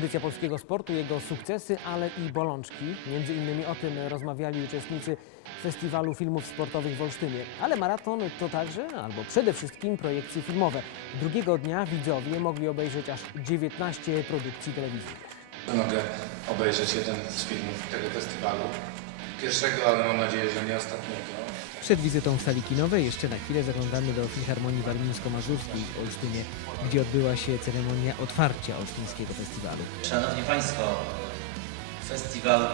Kondycja polskiego sportu, jego sukcesy, ale i bolączki. Między innymi o tym rozmawiali uczestnicy Festiwalu Filmów Sportowych w Olsztynie. Ale maraton to także, albo przede wszystkim projekcje filmowe. Drugiego dnia widzowie mogli obejrzeć aż 19 produkcji telewizyjnych. Mogę obejrzeć jeden z filmów tego festiwalu. Pierwszego, ale mam nadzieję, że nie ostatniego. Przed wizytą w sali kinowej jeszcze na chwilę zaglądamy do Filharmonii Warmińsko-Mazurskiej w Olsztynie, gdzie odbyła się ceremonia otwarcia Olsztyńskiego Festiwalu. Szanowni Państwo, festiwal,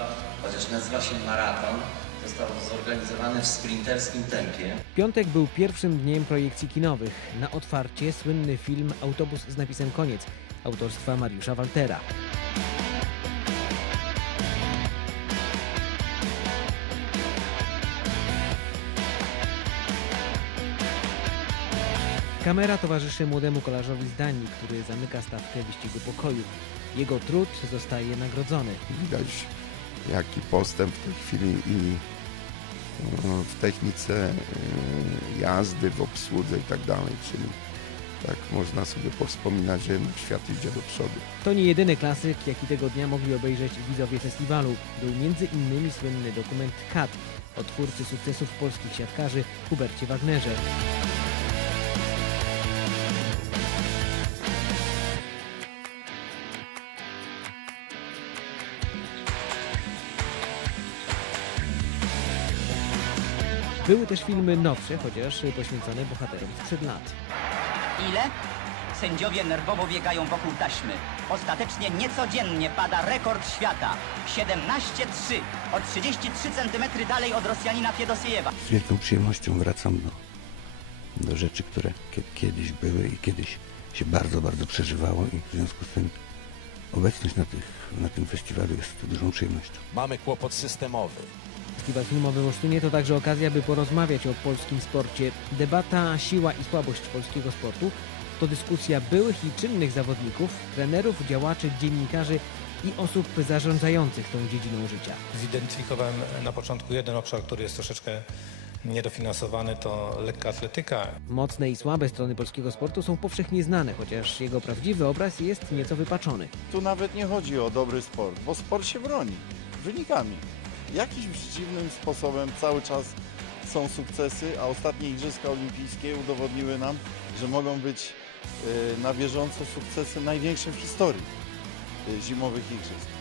chociaż nazywa się Maraton, został zorganizowany w sprinterskim tempie. Piątek był pierwszym dniem projekcji kinowych. Na otwarcie słynny film Autobus z napisem Koniec autorstwa Mariusza Waltera. Kamera towarzyszy młodemu kolarzowi z Danii, który zamyka stawkę wyścigu pokoju. Jego trud zostaje nagrodzony. Widać jaki postęp w tej chwili i e, w technice e, jazdy, w obsłudze i tak dalej, czyli tak można sobie powspominać, że jednak świat idzie do przodu. To nie jedyny klasyk, jaki tego dnia mogli obejrzeć widzowie festiwalu. Był między innymi słynny dokument Kat o twórcy sukcesów polskich siatkarzy Hubercie Wagnerze. Były też filmy nowsze, chociaż poświęcone bohaterom sprzed lat. Ile? Sędziowie nerwowo biegają wokół taśmy. Ostatecznie niecodziennie pada rekord świata. 17-3, o 33 cm dalej od Rosjanina Fiedosiejewa. Z wielką przyjemnością wracam do, do rzeczy, które kie- kiedyś były i kiedyś się bardzo, bardzo przeżywało i w związku z tym obecność na, tych, na tym festiwalu jest dużą przyjemnością. Mamy kłopot systemowy. Festiwal Filmowy w Olsztynie to także okazja, by porozmawiać o polskim sporcie. Debata Siła i słabość polskiego sportu to dyskusja byłych i czynnych zawodników, trenerów, działaczy, dziennikarzy i osób zarządzających tą dziedziną życia. Zidentyfikowałem na początku jeden obszar, który jest troszeczkę niedofinansowany, to lekka atletyka. Mocne i słabe strony polskiego sportu są powszechnie znane, chociaż jego prawdziwy obraz jest nieco wypaczony. Tu nawet nie chodzi o dobry sport, bo sport się broni wynikami. Jakimś dziwnym sposobem cały czas są sukcesy, a ostatnie Igrzyska Olimpijskie udowodniły nam, że mogą być e, na bieżąco sukcesy największe w historii e, zimowych Igrzysk.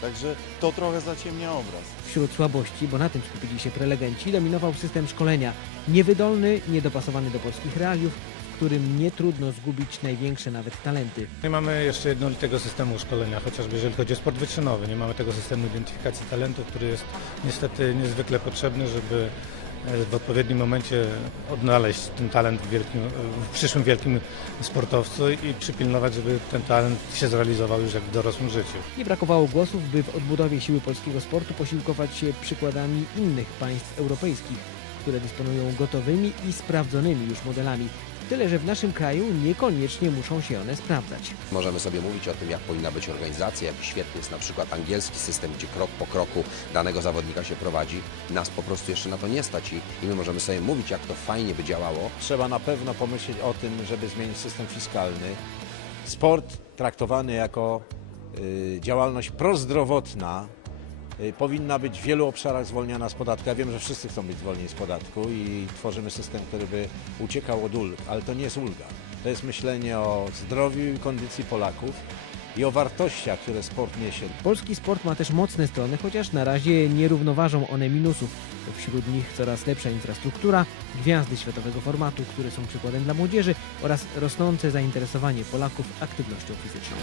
Także to trochę zaciemnia obraz. Wśród słabości, bo na tym skupili się prelegenci, dominował system szkolenia. Niewydolny, niedopasowany do polskich realiów, w którym nie trudno zgubić największe nawet talenty. Nie mamy jeszcze jednolitego systemu szkolenia, chociażby jeżeli chodzi o sport wyczynowy. Nie mamy tego systemu identyfikacji talentów, który jest niestety niezwykle potrzebny, żeby w odpowiednim momencie odnaleźć ten talent w, wielkim, w przyszłym wielkim sportowcu i przypilnować, żeby ten talent się zrealizował już jak w dorosłym życiu. Nie brakowało głosów, by w odbudowie siły polskiego sportu posiłkować się przykładami innych państw europejskich, które dysponują gotowymi i sprawdzonymi już modelami. Tyle, że w naszym kraju niekoniecznie muszą się one sprawdzać. Możemy sobie mówić o tym, jak powinna być organizacja, jak świetny jest na przykład angielski system, gdzie krok po kroku danego zawodnika się prowadzi. Nas po prostu jeszcze na to nie stać i, i my możemy sobie mówić, jak to fajnie by działało. Trzeba na pewno pomyśleć o tym, żeby zmienić system fiskalny. Sport traktowany jako y, działalność prozdrowotna powinna być w wielu obszarach zwolniona z podatku. Ja wiem, że wszyscy chcą być zwolnieni z podatku i tworzymy system, który by uciekał od ulg, ale to nie jest ulga. To jest myślenie o zdrowiu i kondycji Polaków i o wartościach, które sport niesie. Polski sport ma też mocne strony, chociaż na razie nie równoważą one minusów. Wśród nich coraz lepsza infrastruktura, gwiazdy światowego formatu, które są przykładem dla młodzieży oraz rosnące zainteresowanie Polaków aktywnością fizyczną.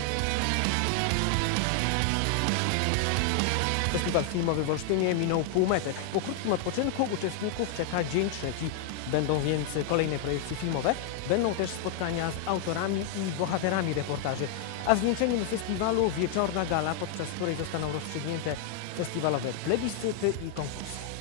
Festiwal filmowy w Olsztynie minął półmetek. Po krótkim odpoczynku uczestników czeka dzień trzeci. Będą więc kolejne projekcje filmowe, będą też spotkania z autorami i bohaterami reportaży, a zwieńczeniem festiwalu wieczorna gala, podczas której zostaną rozstrzygnięte festiwalowe plebiscyty i konkursy.